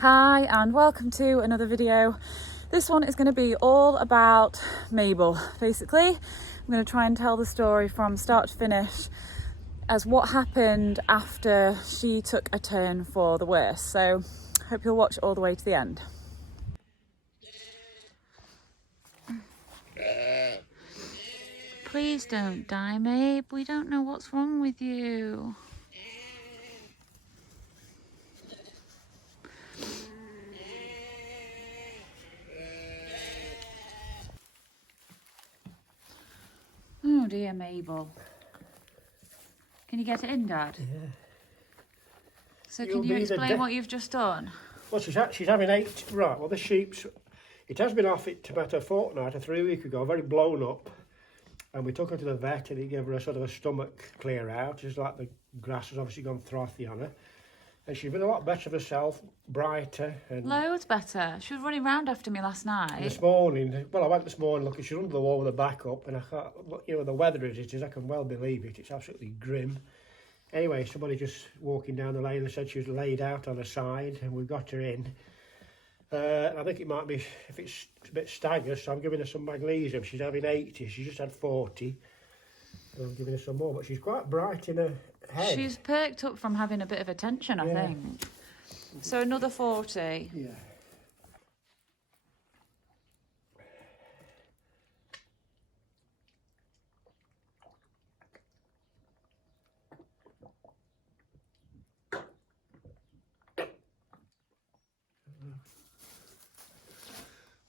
Hi and welcome to another video. This one is going to be all about Mabel. Basically, I'm going to try and tell the story from start to finish as what happened after she took a turn for the worse. So hope you'll watch all the way to the end. Please don't die, Mabe. We don't know what's wrong with you. Oh dear, Mabel. Can you get it in, Dad? Yeah. So can you explain what you've just done? Well, she's having 8. Right, well, the sheep's... It has been off it about a fortnight or 3 weeks ago, very blown up. And we took her to the vet and he gave her a sort of a stomach clear out, just like the grass has obviously gone frothy on her. And she's been a lot better of herself, brighter. And Loads better. She was running round after me last night. this morning, well, I went this morning looking, she's under the wall with her back up, and I thought, you know, the weather as it is, I can well believe it, it's absolutely grim. Anyway, somebody just walking down the lane and said she was laid out on her side, and we got her in. I think it might be, if it's a bit staggered, so I'm giving her some magnesium. She's having 80, she's just had 40. And I'm giving her some more, but she's quite bright in her head. She's perked up from having a bit of attention, I think. So another 40. Yeah.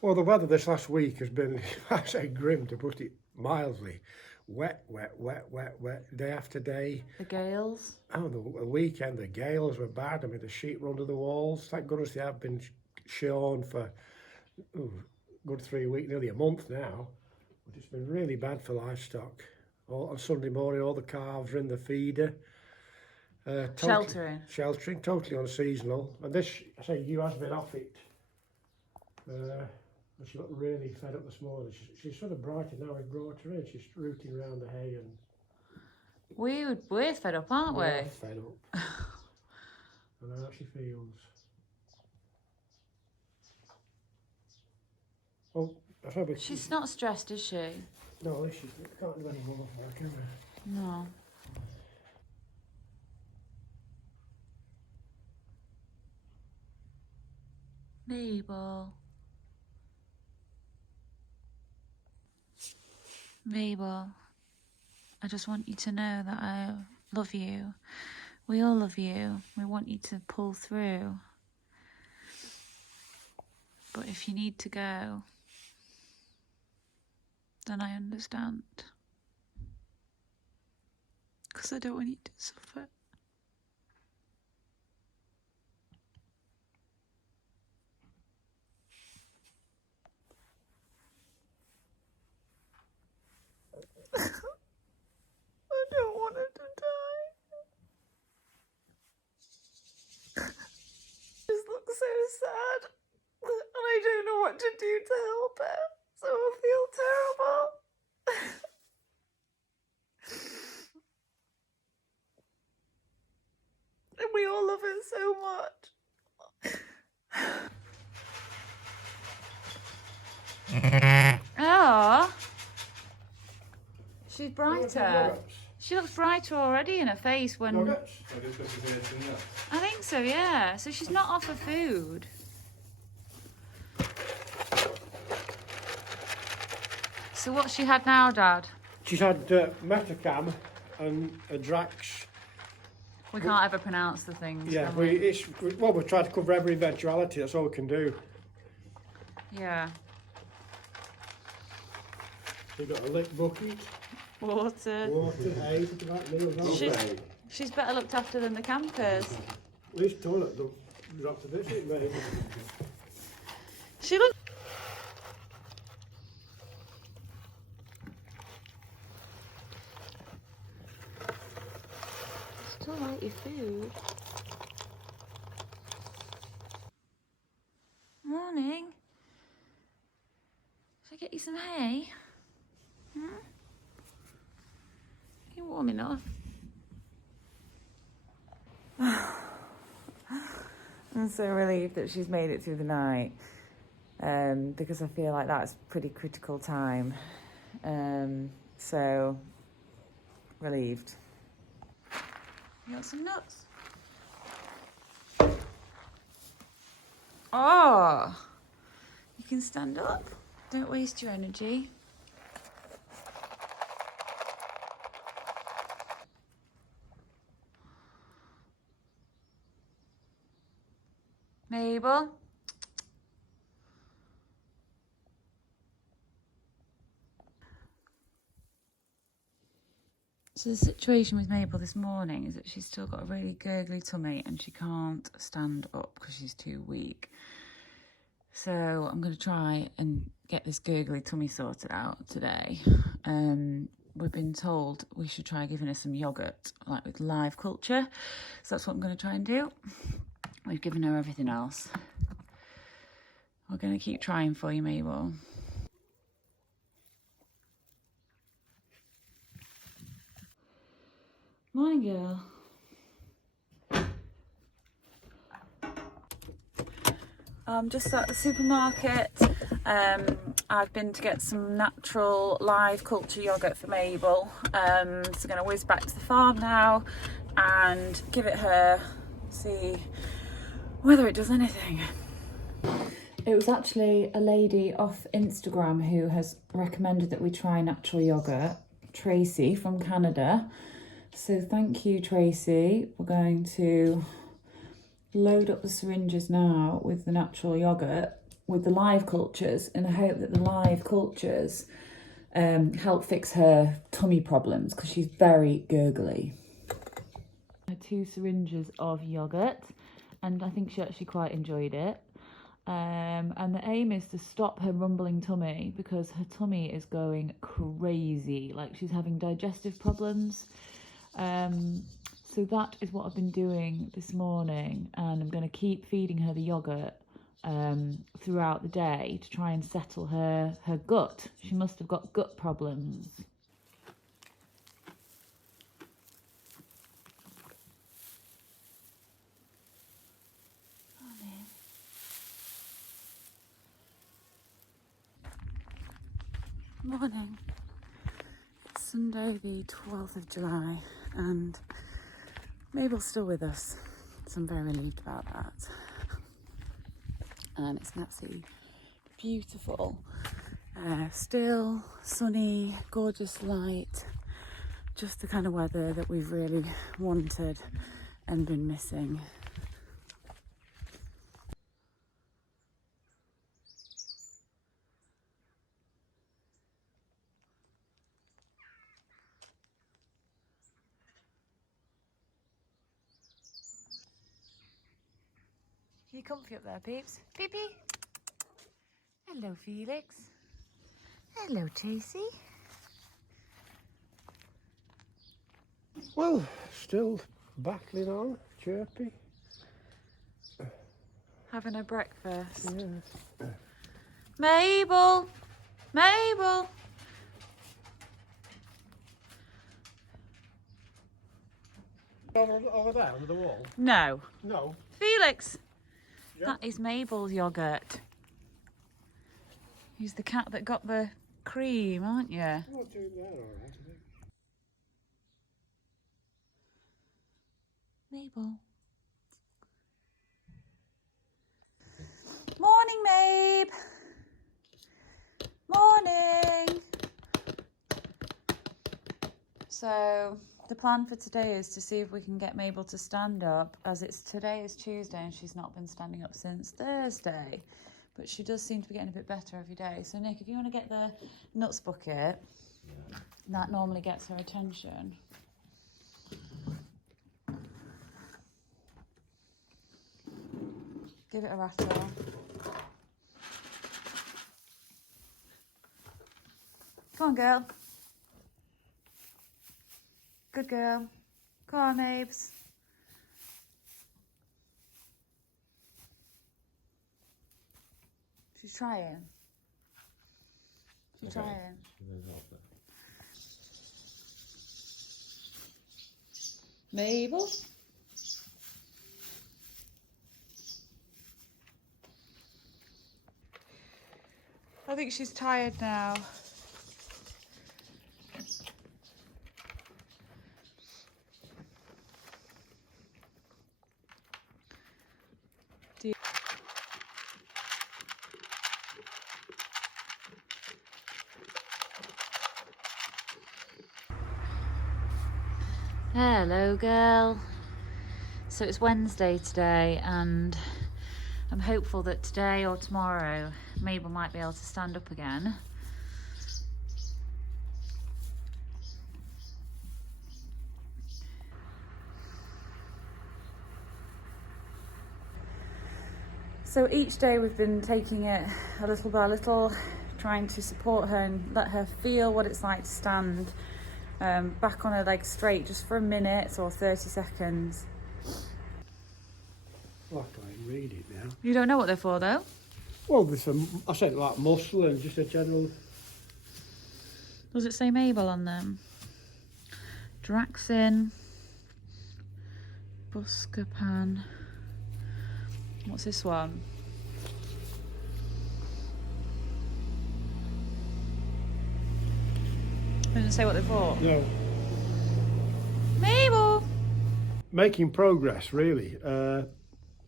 Well, the weather this last week has been, I say grim to put it mildly. Wet, wet, wet, wet, wet, day after day. The gales. Oh, the weekend, the gales were bad. I mean, the sheep were under the walls. Thank goodness they have been shorn for good 3 weeks, nearly a month now. But it's been really bad for livestock. On Sunday morning, all the calves are in the feeder. Sheltering, totally unseasonal. And this, I say, you has been off it. She looked really fed up this morning. She's sort of brighter now. We brought her in. She's rooting around the hay and... We're fed up, aren't we? We're fed up. I know how she feels. Oh, I thought she's not stressed, is she? No, she can't do any more for her, can we? No. Mabel. Mabel, I just want you to know that I love you. We all love you. We want you to pull through. But if you need to go, then I understand. Because I don't want you to suffer. I don't want her to die. She just looks so sad. And I don't know what to do to help her. So I feel terrible. And we all love her so much. Oh. She's brighter. She looks brighter already in her face when... I think so, yeah. So she's not off her food. So what's she had now, Dad? She's had Metacam and a Drax. We can't ever pronounce the things. Yeah, we try to cover every eventuality. That's all we can do. Yeah. We've got a lick bucket. Water, hay, she's better looked after than the campers. At least toilet dropped a bit, maybe. She looks... Still like your food. Morning. Should I get you some hay? You're warm enough. I'm so relieved that she's made it through the night, because I feel like that's pretty critical time. So relieved. You got some nuts? Oh, you can stand up. Don't waste your energy. Mabel? So the situation with Mabel this morning is that she's still got a really gurgly tummy and she can't stand up because she's too weak. So I'm going to try and get this gurgly tummy sorted out today. We've been told we should try giving her some yoghurt, like with live culture. So that's what I'm going to try and do. We've given her everything else. We're going to keep trying for you, Mabel. Morning, girl. I'm just at the supermarket. I've been to get some natural live culture yoghurt for Mabel. So I'm going to whiz back to the farm now and give it her, see whether it does anything. It was actually a lady off Instagram who has recommended that we try natural yoghurt, Tracy from Canada. So thank you, Tracy. We're going to load up the syringes now with the natural yoghurt with the live cultures in the hope that the live cultures help fix her tummy problems because she's very gurgly. 2 syringes of yoghurt, and I think she actually quite enjoyed it. And the aim is to stop her rumbling tummy because her tummy is going crazy, like she's having digestive problems. So that is what I've been doing this morning, and I'm going to keep feeding her the yoghurt throughout the day to try and settle her gut. She must have got gut problems. Morning. It's Sunday the 12th of July and Mabel's still with us, so I'm very relieved about that. And it's an absolutely beautiful, still, sunny, gorgeous light, just the kind of weather that we've really wanted and been missing. You comfy up there, peeps? Peepee? Hello, Felix. Hello, Chasey. Well, still battling on, chirpy. Having a breakfast. Yeah. Mabel! Mabel! Over there, under the wall? No. No. Felix! Yeah. That is Mabel's yoghurt. He's the cat that got the cream, aren't you? I'm not doing that all right, I think. Mabel. Morning, Mabe. Morning. So the plan for today is to see if we can get Mabel to stand up, as today is Tuesday and she's not been standing up since Thursday. But she does seem to be getting a bit better every day. So Nick, if you want to get the nuts bucket, that normally gets her attention. Give it a rattle. Come on, girl. Good girl. Come on, Mabes. She's trying. She's trying. Mabel? I think she's tired now. Hello girl. So it's Wednesday today and I'm hopeful that today or tomorrow Mabel might be able to stand up again. So each day we've been taking it a little by little, trying to support her and let her feel what it's like to stand back on her legs straight just for a minute or 30 seconds. Well, I can't even read it now. You don't know what they're for though? Well, there's some, I said like muscle and just a general... Does it say Mabel on them? Draxin, Buscopan. What's this one? Doesn't say what they're for. No. Mabel! Making progress, really.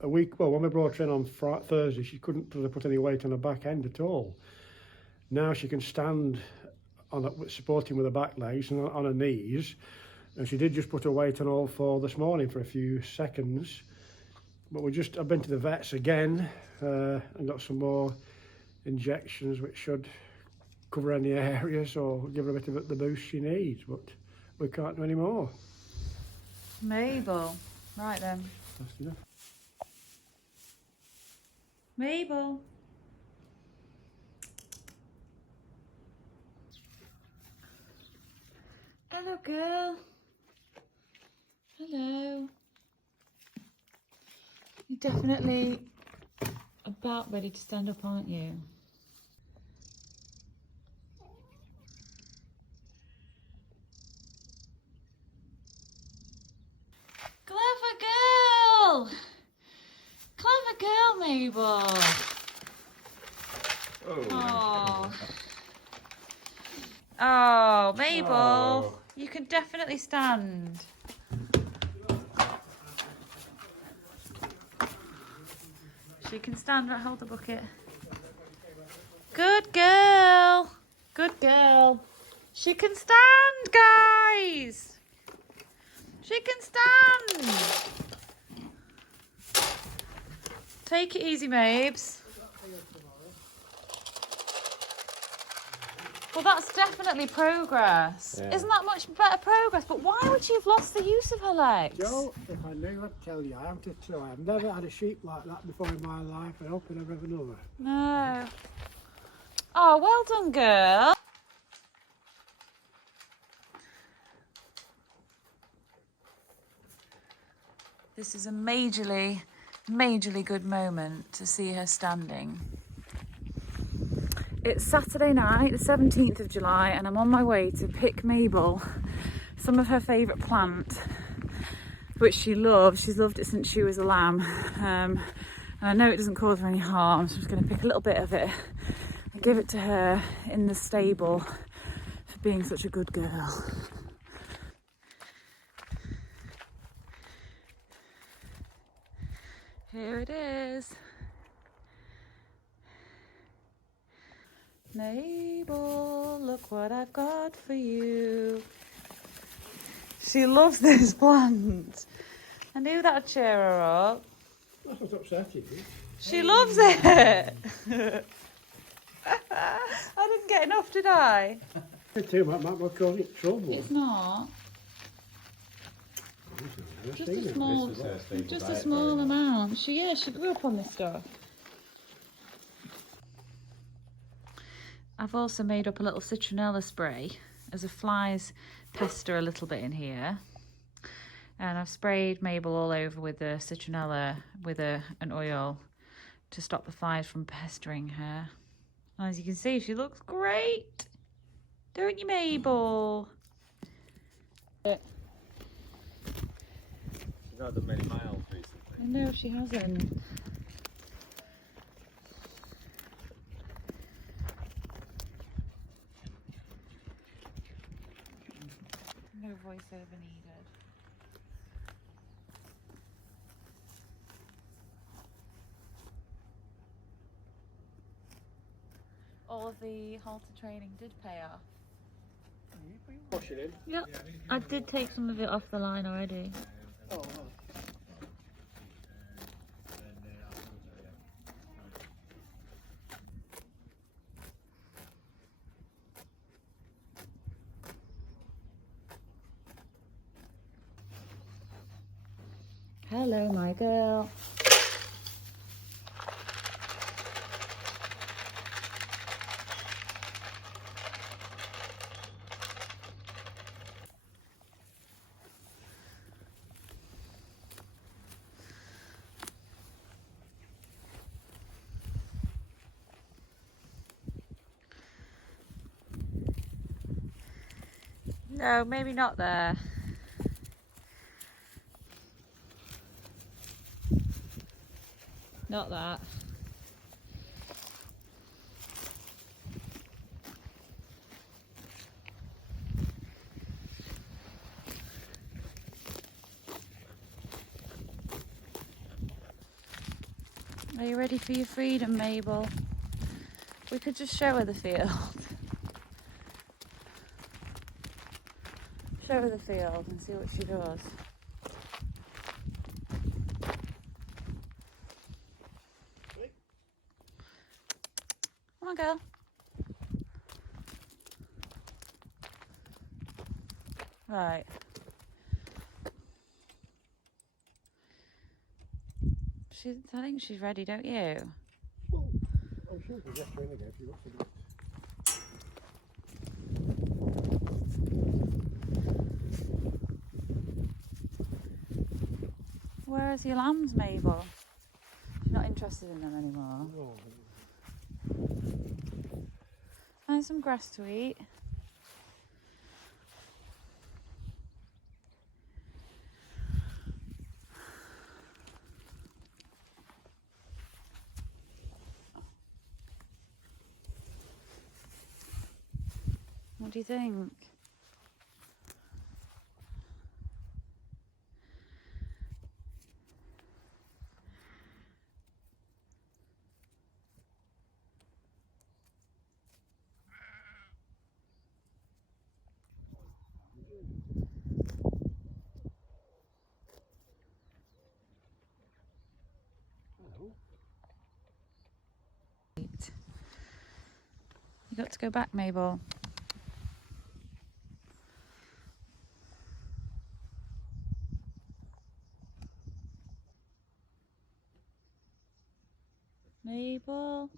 A week, well, when we brought her in on Thursday, she couldn't really put any weight on her back end at all. Now she can stand on supporting with her back legs and on her knees. And she did just put her weight on all four this morning for a few seconds. But I've been to the vets again and got some more injections which should cover any areas or give her a bit of the boost she needs, but we can't do any more. Mabel. Right then. That's enough. Mabel. Hello girl. Hello. You're definitely about ready to stand up, aren't you? Clever girl! Clever girl, Mabel! Oh. Oh, Mabel! Oh. You can definitely stand. She can stand. Right, hold the bucket. Good girl. Good girl. She can stand, guys. She can stand. Take it easy, Mabes. Well, that's definitely progress. Yeah. Isn't that much better progress? But why would she have lost the use of her legs? Joe, if I knew, I'd tell you. I have to try. I've never had a sheep like that before in my life. I hope I never have another. No. Oh, well done, girl. This is a majorly good moment to see her standing. It's Saturday night, the 17th of July, and I'm on my way to pick Mabel some of her favourite plant, which she loves. She's loved it since she was a lamb. And I know it doesn't cause her any harm, so I'm just going to pick a little bit of it and give it to her in the stable for being such a good girl. Here it is. Mabel, look what I've got for you. She loves this plant. I knew that'd cheer her up. That's what's upsetting you. She loves it. I didn't get enough, did I? Me too, might well cause it trouble. It's not. Just a small amount. She grew up on this stuff. I've also made up a little citronella spray as the flies pester a little bit in here. And I've sprayed Mabel all over with the citronella with an oil to stop the flies from pestering her. And as you can see, she looks great. Don't you, Mabel? She's not done many miles recently. I know she hasn't. voiceover needed. All of the halter training did pay off. Pushing in. Yep, I did take some of it off the line already. Oh, right. Hello, my girl. No, maybe not there. Not that. Are you ready for your freedom, Mabel? We could just show her the field. Show her the field and see what she does. Come on, girl. Right. I think she's ready, don't you? Well, I'm sure we can get her in again if you want to do it. Where's your lambs, Mabel? She's not interested in them anymore. No. Find some grass to eat. What do you think? Hello. You got to go back, Mabel. Mabel.